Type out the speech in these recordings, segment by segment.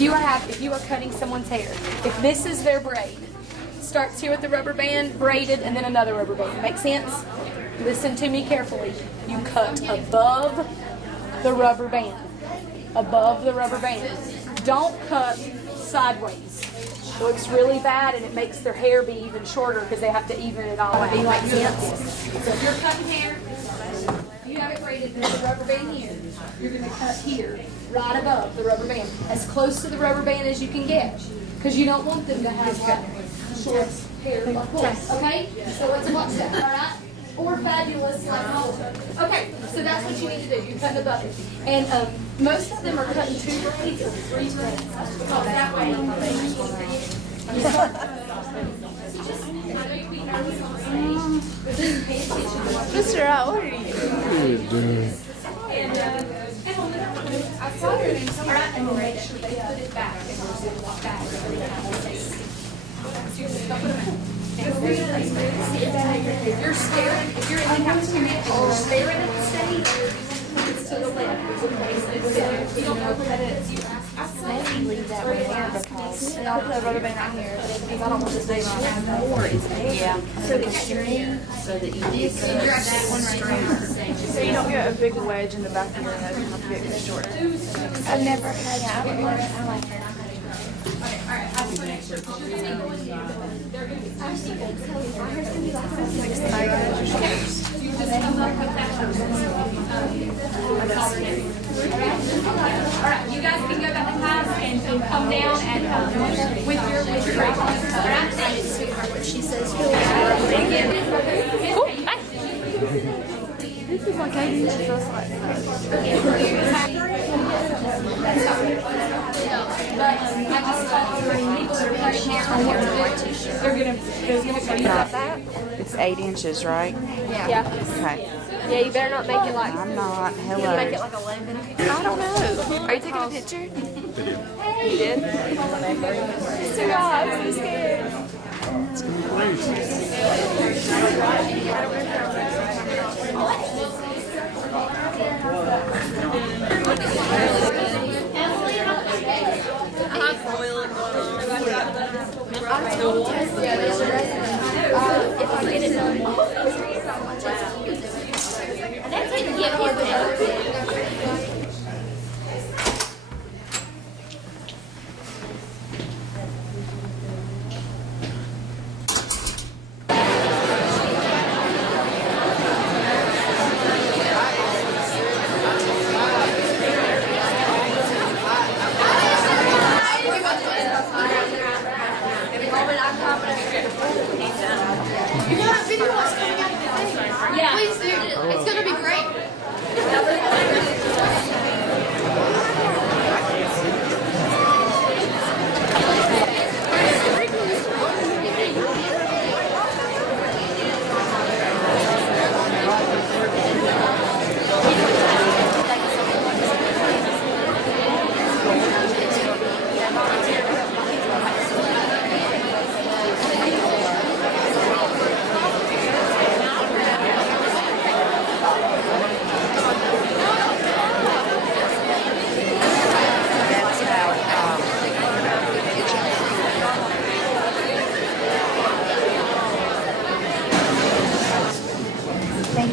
if you are cutting someone's hair, if this is their braid, starts here with the rubber band, braided, and then another rubber band. Make sense? Listen to me carefully. You cut above the rubber band. Above the rubber band. Don't cut sideways. It looks really bad and it makes their hair be even shorter because they have to even it all out. Make sense? So if you're cutting hair, you have it braided, there's a rubber band here. You're going to cut here, right above the rubber band. As close to the rubber band as you can get. Because you don't want them to have short hair like this. Okay? So let's watch that, alright? Or fabulous like Caldwell. Okay, so that's what you need to do. You're cutting above it. And most of them are cutting 2 braids or 3 braids. Because that way, Mr. How old are you? I saw her name somewhere and make sure they put it back and we're going to walk back. If you're staring, if you're in the house and you're staring at the stage, it's to the left. You don't know what it is. Maybe leave that right there because, and I'll put a rubber band right here because I don't want this to have more. Yeah. So that you get that one straight. So you don't get a big wedge in the back of your head. You have to get it short. I've never had that. I like it. Alright, I just want to make sure. They're going to be you just come up with that. Alright, you guys can go back to class and come down and with your alright? Sweetheart, what she says. Cool. Bye. This is like 8 inches. So it's like I just thought people that are cutting hair, they're gonna cut that. It's 8 inches, right? yeah. Okay. Yeah, you better not make it like. I'm not. You Hello. make it like 11. I don't know. Are you taking a picture? Hey, you did? So God, I'm so scared. If I get it done, that's it. Yeah. Please do. It's going to be great.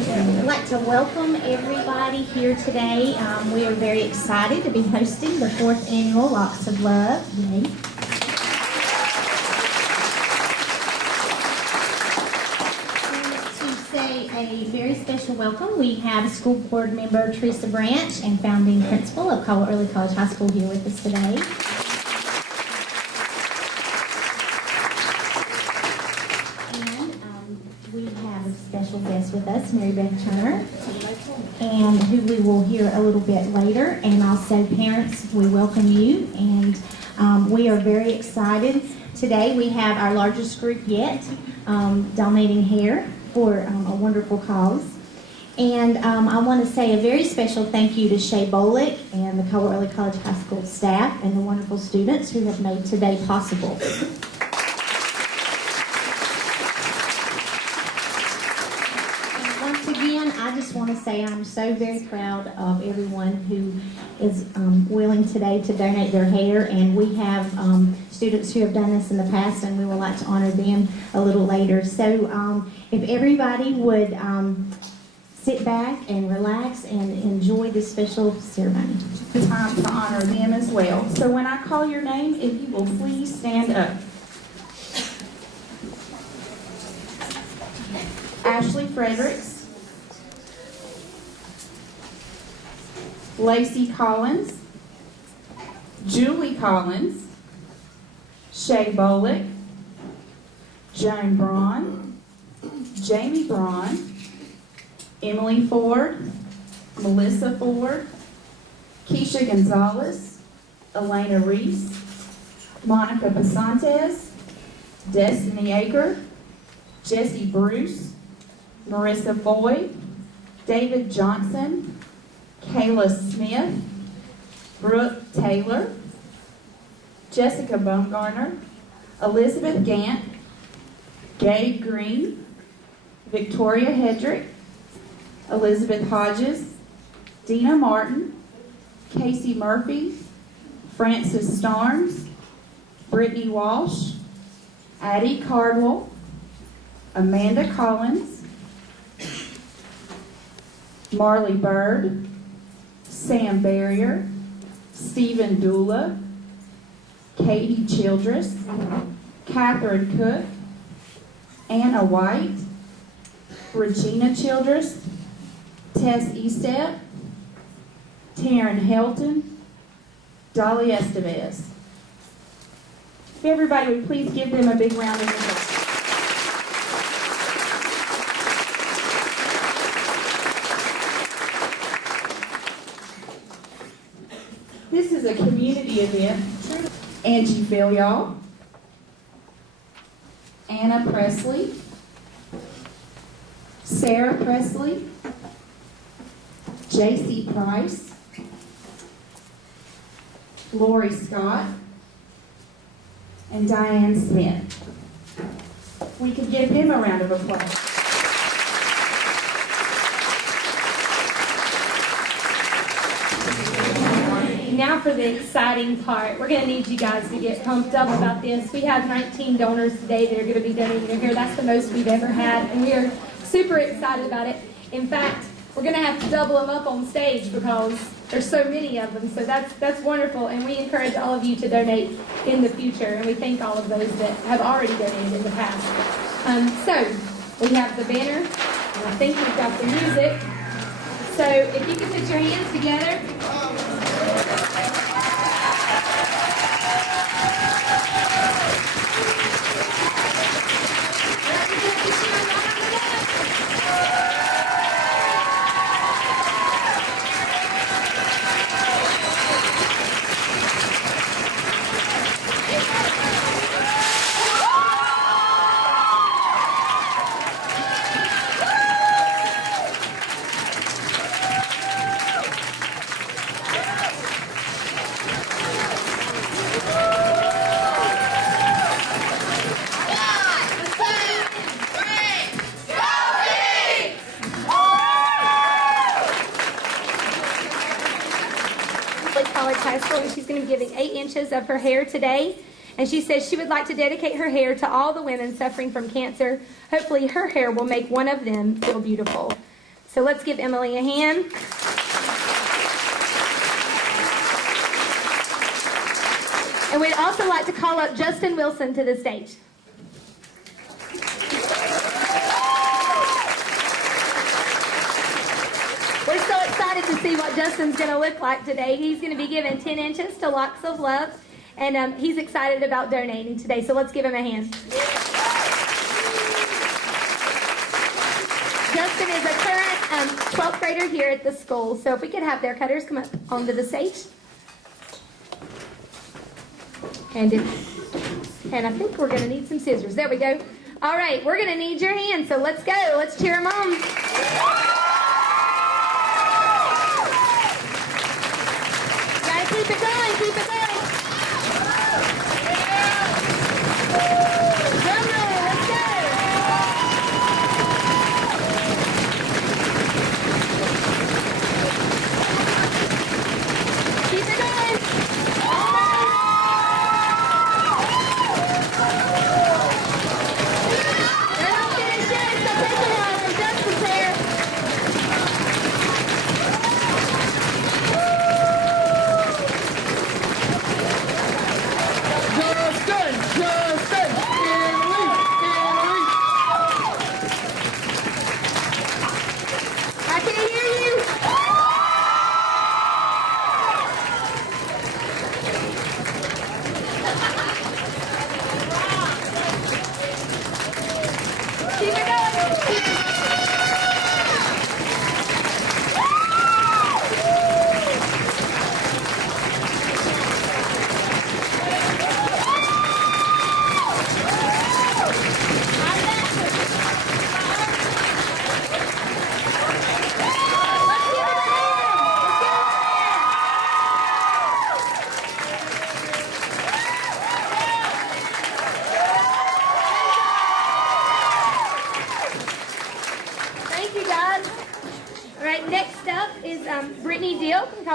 I'd like to welcome everybody here today. We are very excited to be hosting the 4th annual Locks of Love. Yay. To say a very special welcome, we have School Board Member Teresa Branch and Founding Principal of Caldwell Early College High School here with us today. We have a special guest with us, Mary Beth Turner, and who we will hear a little bit later. And also, parents, we welcome you, and we are very excited. Today we have our largest group yet donating hair for a wonderful cause. And I want to say a very special thank you to Shay Bolick and the Caldwell Early College High School staff and the wonderful students who have made today possible. again, I just want to say I'm so very proud of everyone who is willing today to donate their hair, and we have students who have done this in the past, and we would like to honor them a little later. So if everybody would sit back and relax and enjoy this special ceremony. Time to honor them as well. So when I call your name, if you will please stand up. Ashley Fredericks, Lacey Collins, Julie Collins, Shay Bolick, Joan Braun, Jamie Braun, Emily Ford, Melissa Ford, Keisha Gonzalez, Elena Reese, Monica Pasantes, Destiny Aker, Jesse Bruce, Marissa Foy, David Johnson, Kayla Smith, Brooke Taylor, Jessica Baumgartner, Elizabeth Gant, Gabe Green, Victoria Hedrick, Elizabeth Hodges, Dina Martin, Casey Murphy, Francis Starnes, Brittany Walsh, Addie Caldwell, Amanda Collins, Marley Bird, Sam Barrier, Stephen Dula, Katie Childress, Catherine Cook, Anna White, Regina Childress, Tess Estep, Taryn Helton, Dolly Estevez. If everybody would please give them a big round of applause. This is a community event. Angie Filial, Anna Presley, Sarah Presley, J.C. Price, Lori Scott, and Diane Smith. We could give them a round of applause. Now for the exciting part. We're going to need you guys to get pumped up about this. We have 19 donors today that are going to be donating their hair. That's the most we've ever had, and we are super excited about it. In fact, we're going to have to double them up on stage because there's so many of them. So that's wonderful, and we encourage all of you to donate in the future, and we thank all of those that have already donated in the past. So we have the banner, and I think we've got the music. So if you can put your hands together. High School, and she's going to be giving 8 inches of her hair today. And she says she would like to dedicate her hair to all the women suffering from cancer. Hopefully her hair will make one of them feel beautiful. So let's give Emily a hand. And we'd also like to call up Justin Wilson to the stage. We're so excited to see what Justin's going to look like today. He's going to be giving 10 inches to Locks of Love, and he's excited about donating today, so let's give him a hand. Justin is a current 12th grader here at the school, so if we could have their cutters come up onto the stage. And I think we're going to need some scissors. There we go. All right, we're going to need your hands, so let's go. Let's cheer them on. Keep it going, keep it going. Drum roll, let's go.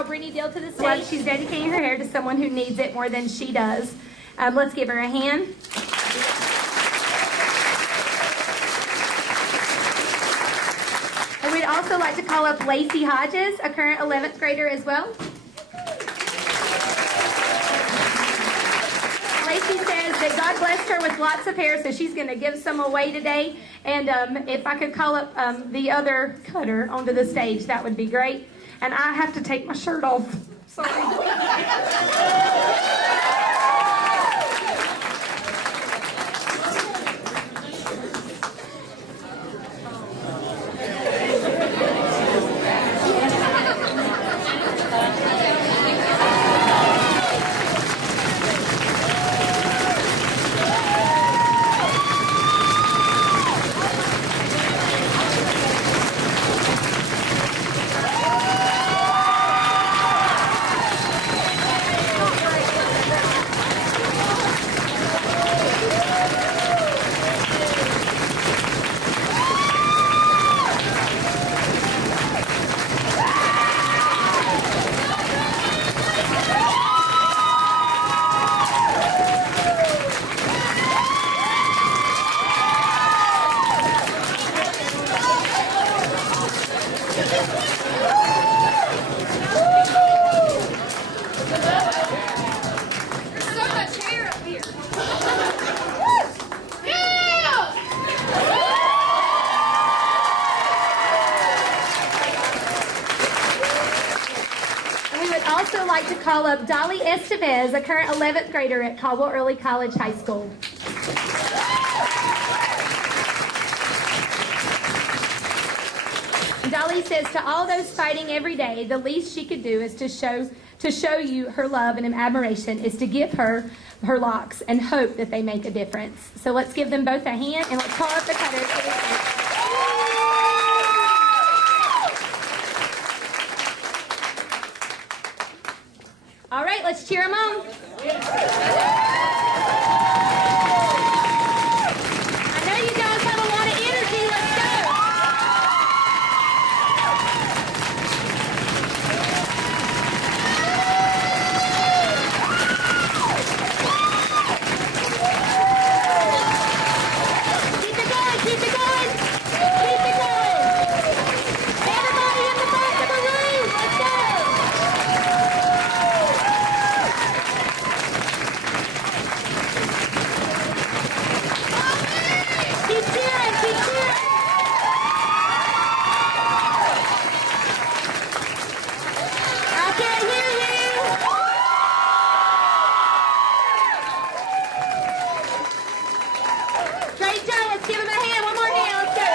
Brittany Deal to the stage. She's dedicating her hair to someone who needs it more than she does. Let's give her a hand. And we'd also like to call up Lacey Hodges, a current 11th grader as well. Lacey says that God blessed her with lots of hair, so she's going to give some away today. And if I could call up the other cutter onto the stage, that would be great. And I have to take my shirt off. Sorry. Call up Dolly Estevez, a current 11th grader at Caldwell Early College High School. Dolly says to all those fighting every day, the least she could do is to show you her love and admiration is to give her her locks and hope that they make a difference. So let's give them both a hand and let's call up the cutters. All right, let's cheer them on. I know you guys have a lot of energy. Let's go. Keep it going, keep it going. Keep it going. Everybody in the back of the room, let's go. Keep cheering, keep cheering. I can't hear you. Great job. Let's give him a hand. One more hand. Let's go.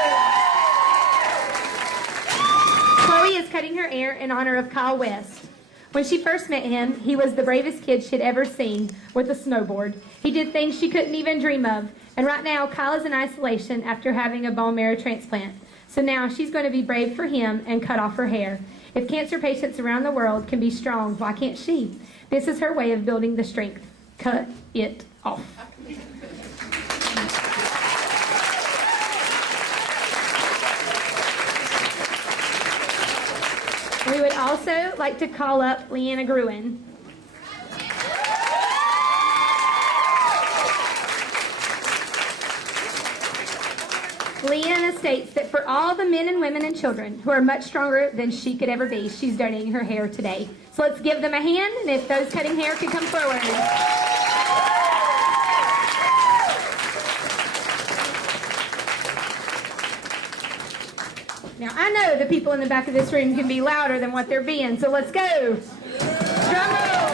Chloe is cutting her hair in honor of Kyle West. When she first met him, he was the bravest kid she'd ever seen with a snowboard. He did things she couldn't even dream of. And right now, Kyle is in isolation after having a bone marrow transplant. So now she's going to be brave for him and cut off her hair. If cancer patients around the world can be strong, why can't she? This is her way of building the strength. Cut it off. We would also like to call up Leanna Gruen. Leanna states that for all the men and women and children who are much stronger than she could ever be, she's donating her hair today. So let's give them a hand, and if those cutting hair could come forward. Now, I know the people in the back of this room can be louder than what they're being, so let's go. Drum roll.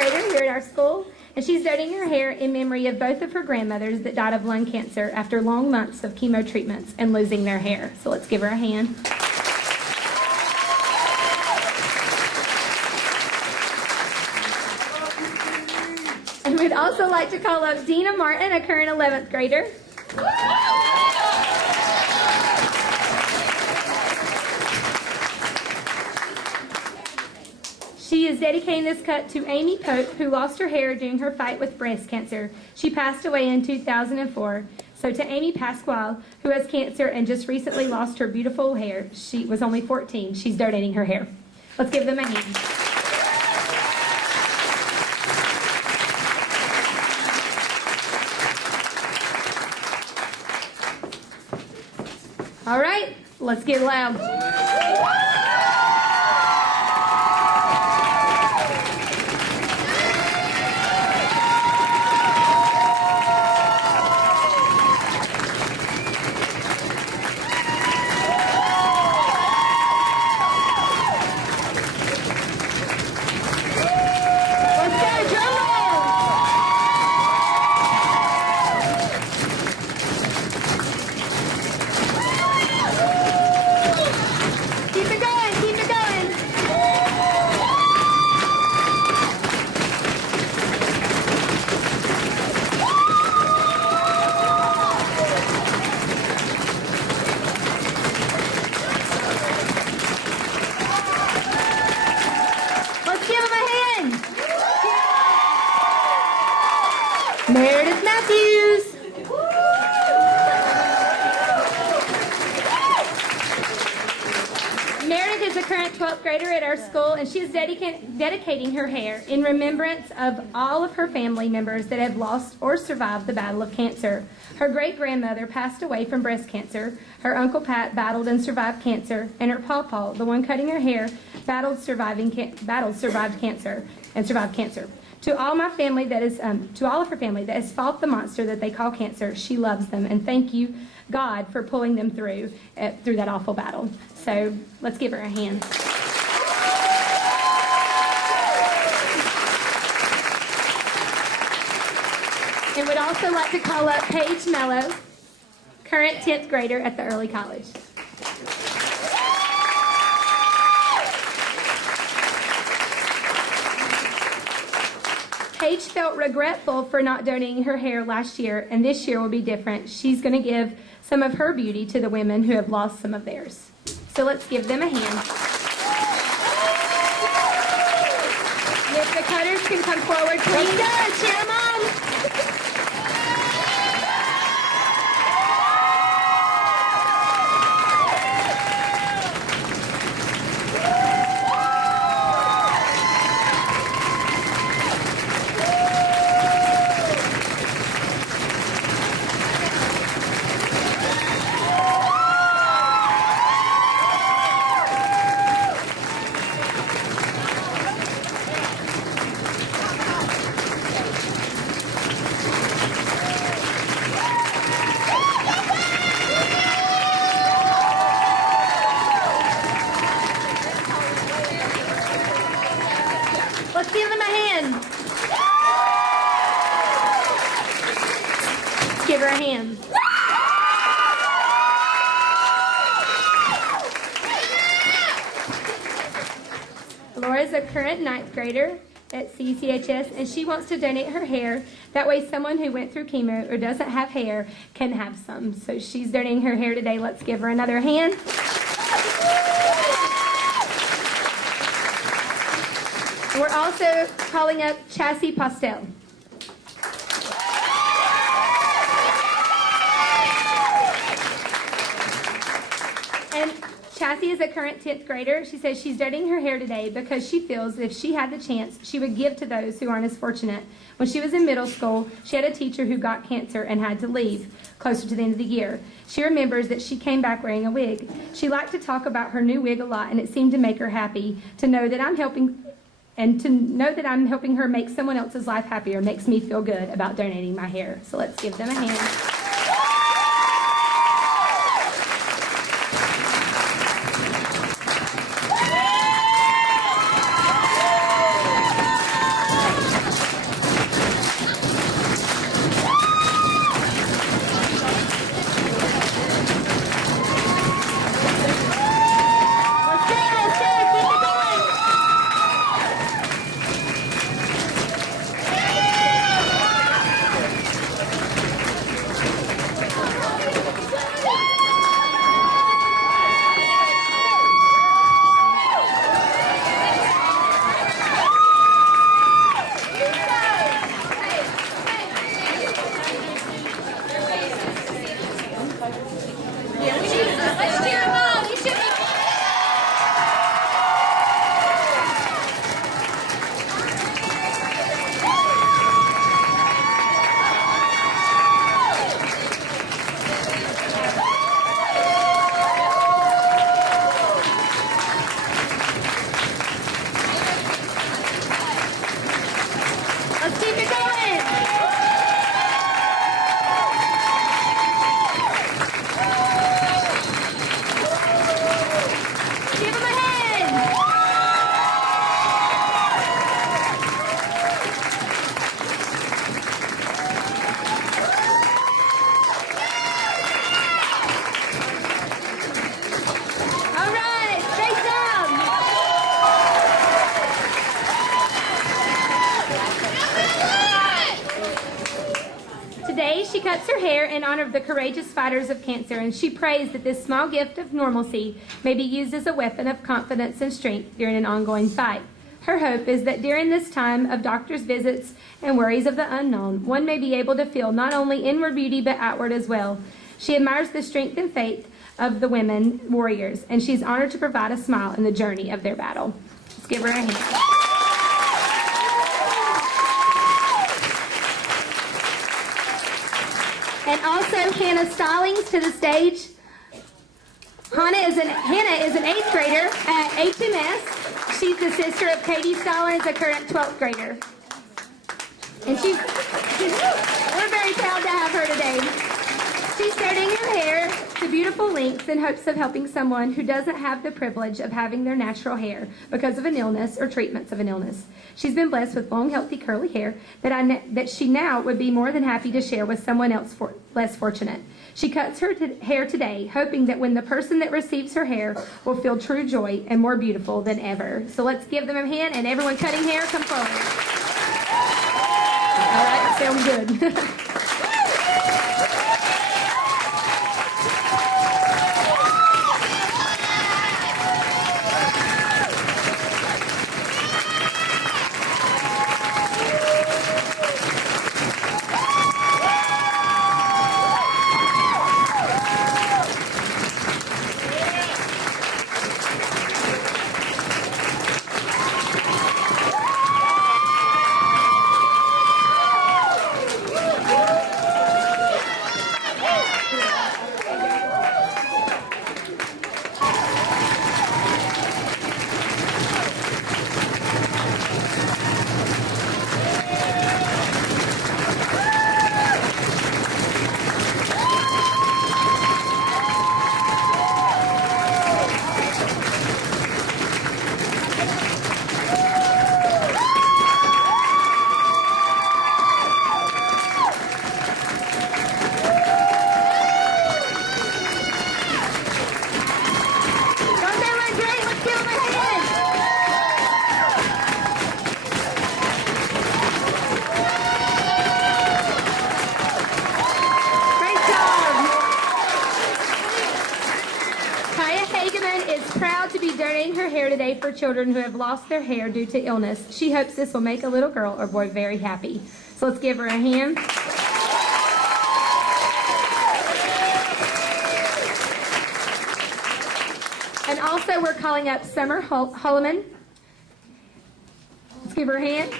grader here at our school, and she's donating her hair in memory of both of her grandmothers that died of lung cancer after long months of chemo treatments and losing their hair. So let's give her a hand. And we'd also like to call up Dina Martin, a current 11th grader. She is dedicating this cut to Amy Pope, who lost her hair during her fight with breast cancer. She passed away in 2004. So to Amy Pasquale, who has cancer and just recently lost her beautiful hair, she was only 14. She's donating her hair. Let's give them a hand. All right, let's get loud. Meredith Matthews. Meredith is a current 12th grader at our school, and she is dedicating her hair in remembrance of all of her family members that have lost or survived the battle of cancer. Her great-grandmother passed away from breast cancer, her Uncle Pat battled and survived cancer, and her pawpaw, the one cutting her hair, survived cancer and survived cancer. To all my family to all of her family that has fought the monster that they call cancer, she loves them, and thank you, God, for pulling them through that awful battle. So let's give her a hand. And would also like to call up Paige Mello, current 10th grader at the early college. Paige felt regretful for not donating her hair last year, and this year will be different. She's going to give some of her beauty to the women who have lost some of theirs. So let's give them a hand. And if the cutters can come forward, please. Go, cheer them on. Let's give them a hand. Let's give her a hand. Laura's a current 9th grader at CECHS, and she wants to donate her hair. That way someone who went through chemo or doesn't have hair can have some. So she's donating her hair today. Let's give her another hand. We're also calling up Chassie Postel. And Chassie is a current 10th grader. She says she's donating her hair today because she feels if she had the chance, she would give to those who aren't as fortunate. When she was in middle school, she had a teacher who got cancer and had to leave closer to the end of the year. She remembers that she came back wearing a wig. She liked to talk about her new wig a lot, and it seemed to make her happy to know that I'm helping. And to know that I'm helping her make someone else's life happier makes me feel good about donating my hair. So let's give them a hand. she cuts her hair in honor of the courageous fighters of cancer, and she prays that this small gift of normalcy may be used as a weapon of confidence and strength during an ongoing fight. Her hope is that during this time of doctor's visits and worries of the unknown, one may be able to feel not only inward beauty but outward as well. She admires the strength and faith of the women warriors, and she's honored to provide a smile in the journey of their battle. Let's give her a hand. And also Hannah Stallings to the stage. Hannah is an 8th grader at HMS. She's the sister of Katie Stallings, a current 12th grader. And we're very proud to have her today. She's starting her hair to beautiful lengths in hopes of helping someone who doesn't have the privilege of having their natural hair because of an illness or treatments of an illness. She's been blessed with long, healthy, curly hair that she now would be more than happy to share with someone else less fortunate. She cuts her hair today, hoping that when the person that receives her hair will feel true joy and more beautiful than ever. So let's give them a hand, and everyone cutting hair, come forward. All right, sounds good. For children who have lost their hair due to illness. She hopes this will make a little girl or boy very happy. So let's give her a hand. And also we're calling up Summer Holloman. Let's give her a hand.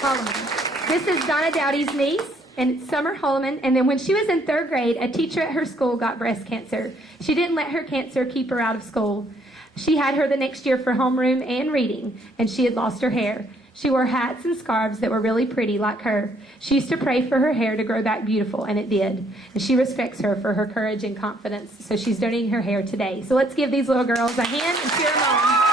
Holloman. This is Donna Dowdy's niece. And it's Summer Holloman. And then when she was in 3rd grade, a teacher at her school got breast cancer. She didn't let her cancer keep her out of school. She had her the next year for homeroom and reading, and she had lost her hair. She wore hats and scarves that were really pretty like her. She used to pray for her hair to grow back beautiful, and it did. And she respects her for her courage and confidence, so she's donating her hair today. So let's give these little girls a hand and cheer them on.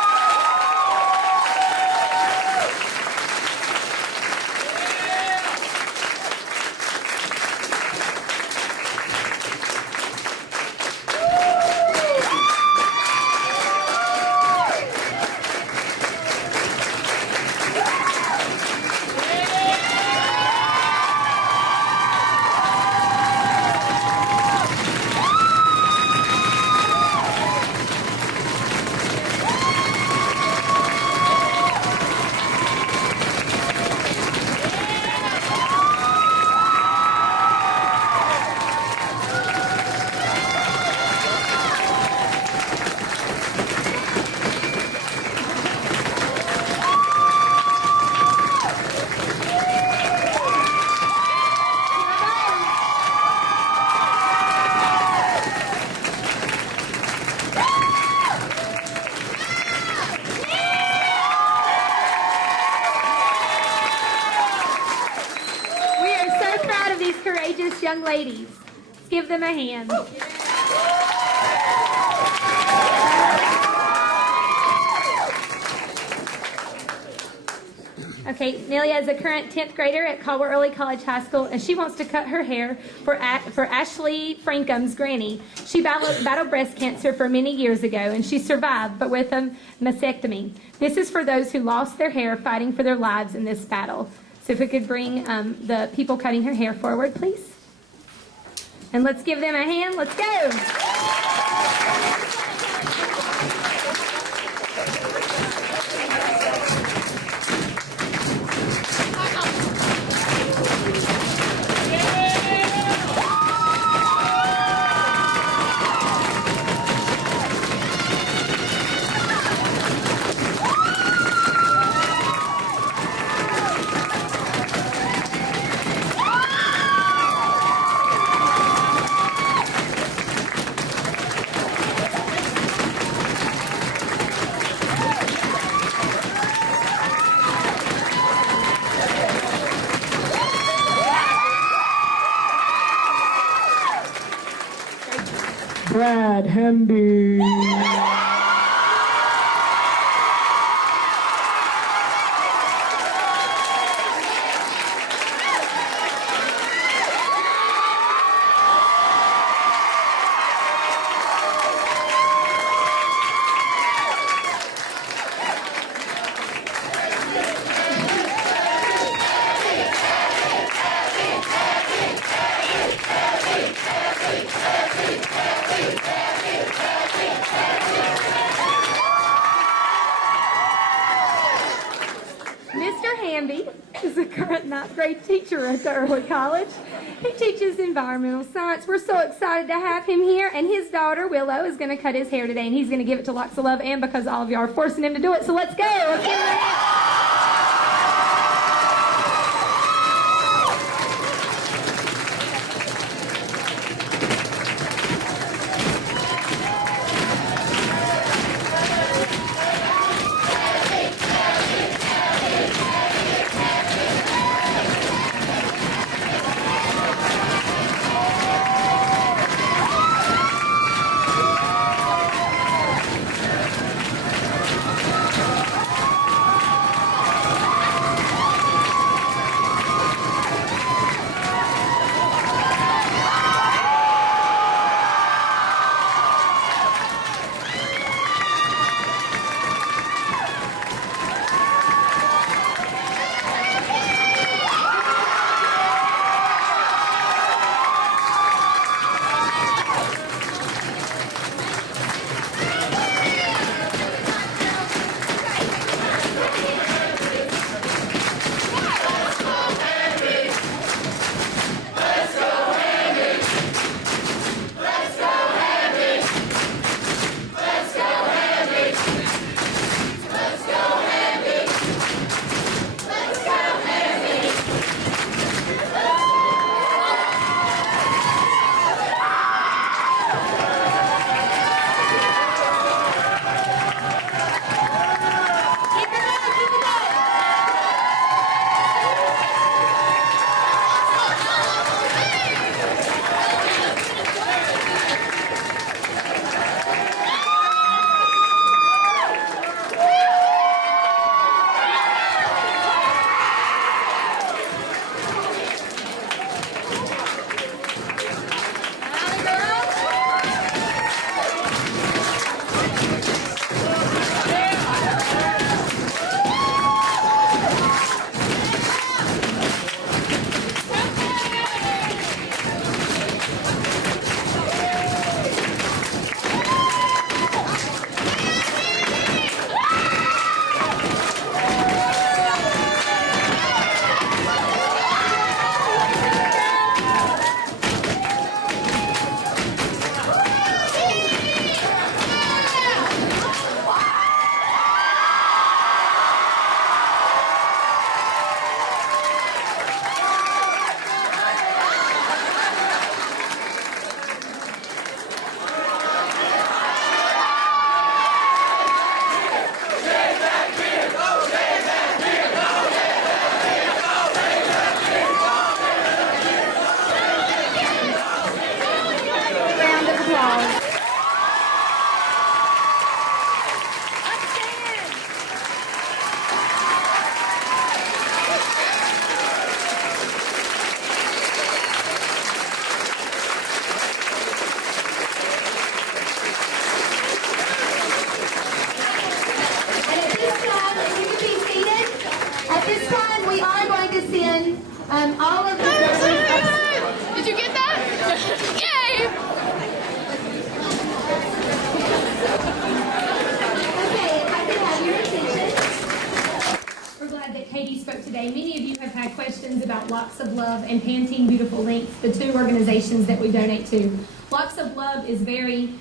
Young ladies. Let's give them a hand. Okay, Nelia is a current 10th grader at Caldwell Early College High School, and she wants to cut her hair for Ashley Frankum's granny. She battled breast cancer for many years ago, and she survived, but with a mastectomy. This is for those who lost their hair fighting for their lives in this battle. So if we could bring the people cutting her hair forward, please. And let's give them a hand. Let's go. Brad Hendy. Mr. Hamby is a current ninth grade teacher at the Early College. He teaches environmental science. We're so excited to have him here, and his daughter, Willow, is going to cut his hair today, and he's going to give it to lots of love, and because all of you are forcing him to do it, so let's go. Let's give him a hand. All of the Did you get that? Yay! Okay, if I could have your attention. We're glad that Katie spoke today. Many of you have had questions about Locks of Love and Panting Beautiful Links, the two organizations that we donate to. Locks of Love is very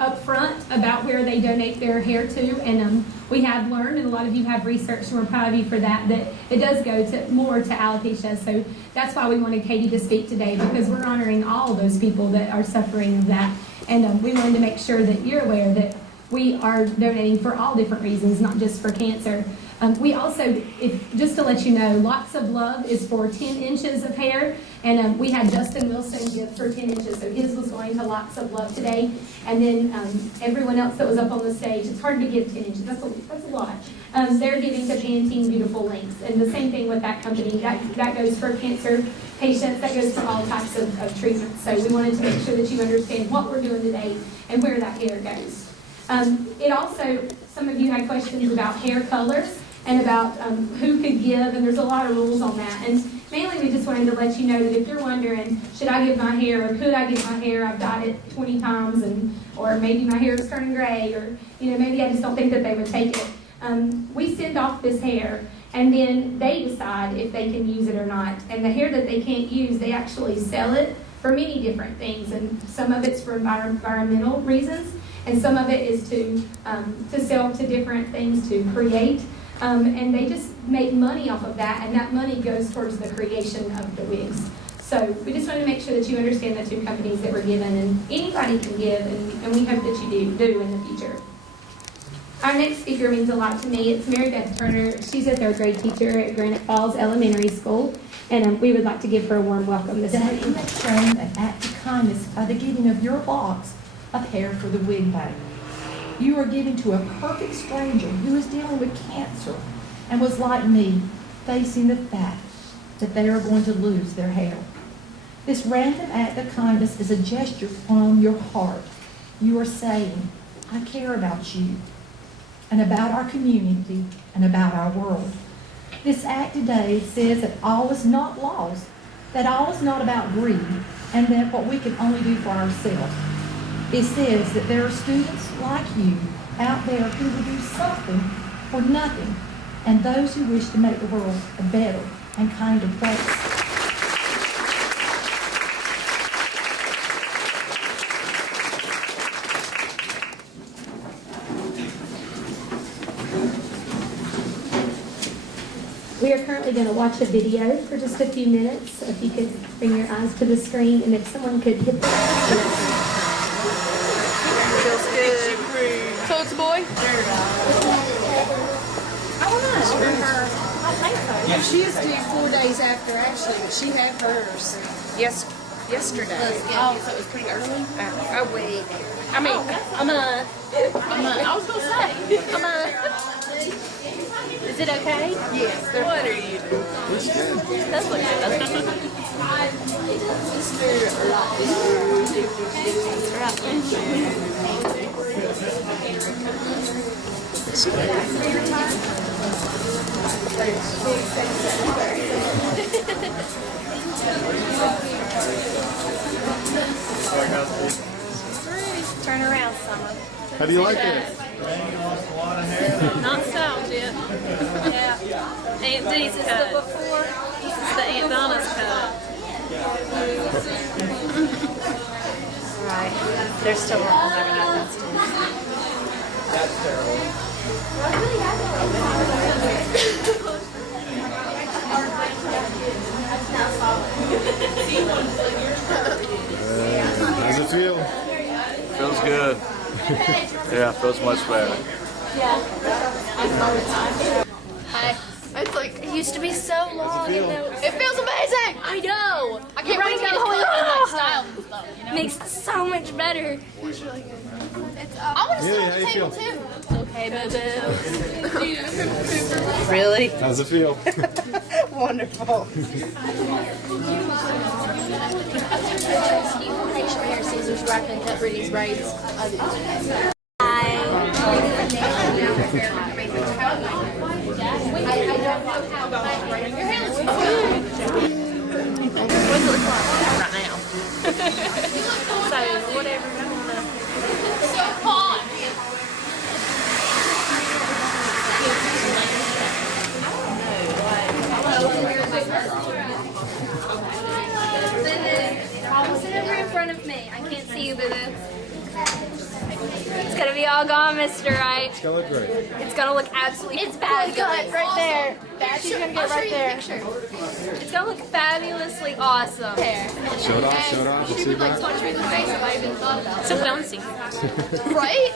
upfront about where they donate their hair to, and we have learned, and a lot of you have researched, and we're proud of you for that, that it does go to more to alopecia. So that's why we wanted Katie to speak today, because we're honoring all of those people that are suffering of that, and we wanted to make sure that you're aware that we are donating for all different reasons, not just for cancer. We also, just to let you know, Locks of Love is for 10 inches of hair, and we had Justin Wilson give for 10 inches, so his was going to Locks of Love today. And then everyone else that was up on the stage, it's hard to give 10 inches, that's a lot. They're giving to Pantene Beautiful Links, and the same thing with that company. That goes for cancer patients, that goes for all types of treatments. So we wanted to make sure that you understand what we're doing today and where that hair goes. It also, some of you had questions about hair colors and about who could give, and there's a lot of rules on that. And mainly we just wanted to let you know that if you're wondering, should I give my hair, or could I give my hair, I've dyed it 20 times, or maybe my hair is turning gray, or maybe I just don't think that they would take it. We send off this hair, and then they decide if they can use it or not. And the hair that they can't use, they actually sell it for many different things, and some of it's for environmental reasons, and some of it is to sell to different things to create. And they just make money off of that, and that money goes towards the creation of the wigs. So we just want to make sure that you understand the two companies that were given, and anybody can give, and we hope that you do in the future. Our next speaker means a lot to me. It's Mary Beth Turner. She's a third grade teacher at Granite Falls Elementary School, and we would like to give her a warm welcome this Today, morning. you have shown an act of kindness by the giving of your locks of hair for the wig bank. You are giving to a perfect stranger who is dealing with cancer and was like me, facing the fact that they are going to lose their hair. This random act of kindness is a gesture from your heart. You are saying, I care about you and about our community and about our world. This act today says that all is not lost, that all is not about greed, and that what we can only do for ourselves. It says that there are students like you out there who will do something for nothing, and those who wish to make the world a better and kinder place. We are currently going to watch a video for just a few minutes. So if you could bring your eyes to the screen, and if someone could hit the Feels good. So it's a boy? She is due 4 days after Ashley, but she had hers. Yesterday. Oh, so it was pretty early? A week. I mean, a month. I was going to say, a month. Is it okay? Yes. What are you doing? That's what it is. Turn around, Summer. How do you like it? Not styled yet. Yeah. Aunt Dee's cut. Before. This is the Aunt Donna's cut. Right. They're still on. Never got dusted. That's terrible. How's it feel? Feels good. Yeah, feels much better. Hi. It's like, it used to be so long. feel? It feels amazing. I know. I can't wait to get home and style and stuff. You know? Makes it so much better. It's really good. I want to sit Yeah, on how the you table feel? too. Okay, boo-boo. Really? How's it feel? Wonderful. Facial hair scissors where I can cut Brittany's braids. Your hair looks good. it look like right now? So whatever you wanna. Sit over in front of me. I can't see you, Boo-Boo. It's gonna be all gone, Mr. Right. It's gonna look great. It's gonna look absolutely fabulous. Right there. She's gonna get right there. It's gonna look fabulously awesome. Show it off, show it off. Let's see that. Punch her in the face if I even thought about it. So bouncy. Right?